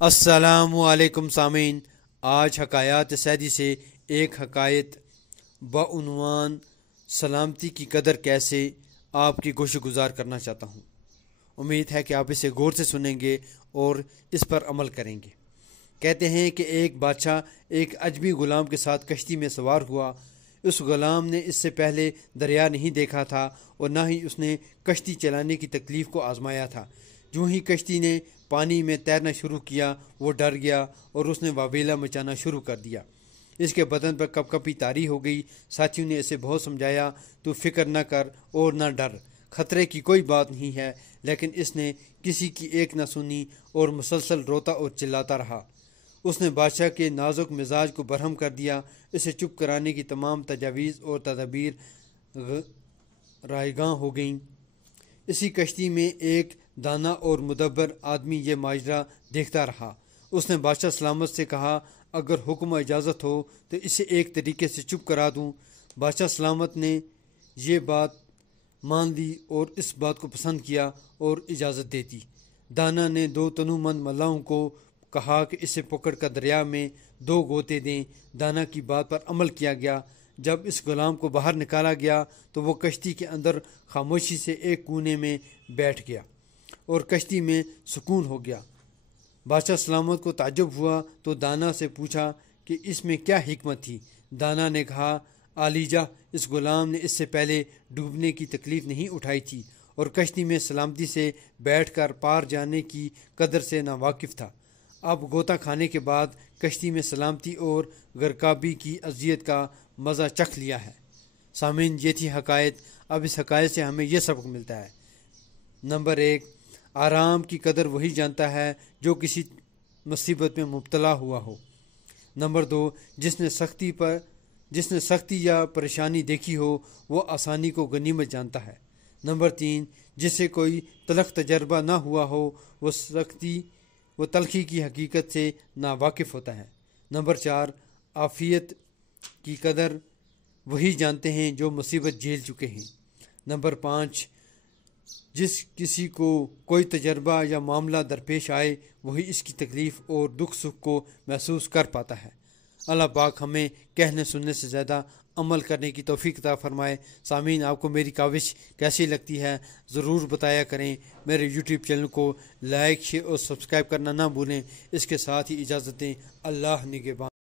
السلام علیکم سامعین، آج حکایات سعدی سے ایک حکایت بعنوان سلامتی کی قدر کیسے آپ کی گوش گزار کرنا چاہتا ہوں۔ امید ہے کہ آپ اسے غور سے سنیں گے اور اس پر عمل کریں گے۔ کہتے ہیں کہ ایک بادشاہ ایک اجمی غلام کے ساتھ کشتی میں سوار ہوا۔ اس غلام نے اس سے پہلے دریا نہیں دیکھا تھا اور نہ ہی اس نے کشتی چلانے کی تکلیف کو آزمایا تھا۔ جو ہی کشتی نے پانی میں تیرنا شروع کیا وہ ڈر گیا اور اس نے واویلا مچانا شروع کر دیا۔ اس کے بدن پر کپ کپی طاری ہو گئی۔ ساتھیوں نے اسے بہت سمجھایا، تو فکر نہ کر اور نہ ڈر، خطرے کی کوئی بات نہیں ہے، لیکن اس نے کسی کی ایک نہ سنی اور مسلسل روتا اور چلاتا رہا۔ اس نے بادشاہ کے نازک مزاج کو برہم کر دیا۔ اسے چپ کرانے کی تمام تجاویز اور تدابیر رائیگاں ہو گئیں۔ اسی کشتی میں ایک دانا اور مدبر آدمی یہ ماجرا دیکھتا رہا۔ اس نے بادشاہ سلامت سے کہا، اگر حکم و اجازت ہو تو اسے ایک طریقے سے چپ کرا دوں۔ بادشاہ سلامت نے یہ بات مان لی اور اس بات کو پسند کیا اور اجازت دے دی۔ دانا نے دو تنومند ملاحوں کو کہا کہ اسے پکڑ کر دریا میں 2 غوطے دیں۔ دانا کی بات پر عمل کیا گیا۔ جب اس غلام کو باہر نکالا گیا تو وہ کشتی کے اندر خاموشی سے ایک کونے میں بیٹھ گیا اور کشتی میں سکون ہو گیا۔ بادشاہ سلامت کو تعجب ہوا تو دانا سے پوچھا کہ اس میں کیا حکمت تھی۔ دانا نے کہا، عالیجہ، اس غلام نے اس سے پہلے ڈوبنے کی تکلیف نہیں اٹھائی تھی اور کشتی میں سلامتی سے بیٹھ کر پار جانے کی قدر سے ناواقف تھا۔ اب غوطہ کھانے کے بعد کشتی میں سلامتی اور غرقابی کی اذیت کا مزہ چکھ لیا ہے۔ سامعین، یہ تھی حکایت۔ اب اس حکایت سے ہمیں یہ سبق ملتا ہے۔ نمبر 1، آرام کی قدر وہی جانتا ہے جو کسی مصیبت میں مبتلا ہوا ہو۔ نمبر 2، جس نے سختی یا پریشانی دیکھی ہو وہ آسانی کو غنیمت جانتا ہے۔ نمبر 3، جس سے کوئی تلخ تجربہ نہ ہوا ہو وہ تلخی کی حقیقت سے ناواقف ہوتا ہے۔ نمبر 4، عافیت کی قدر وہی جانتے ہیں جو مصیبت جھیل چکے ہیں۔ نمبر 5، جس کسی کو کوئی تجربہ یا معاملہ درپیش آئے وہی اس کی تکلیف اور دکھ سکھ کو محسوس کر پاتا ہے۔ اللہ پاک ہمیں کہنے سننے سے زیادہ عمل کرنے کی توفیق عطا فرمائے۔ سامعین، آپ کو میری کاوش کیسی لگتی ہے ضرور بتایا کریں۔ میرے یوٹیوب چینل کو لائک، شیئر اور سبسکرائب کرنا نہ بھولیں۔ اس کے ساتھ ہی اجازت دیں۔ اللہ نگہبان۔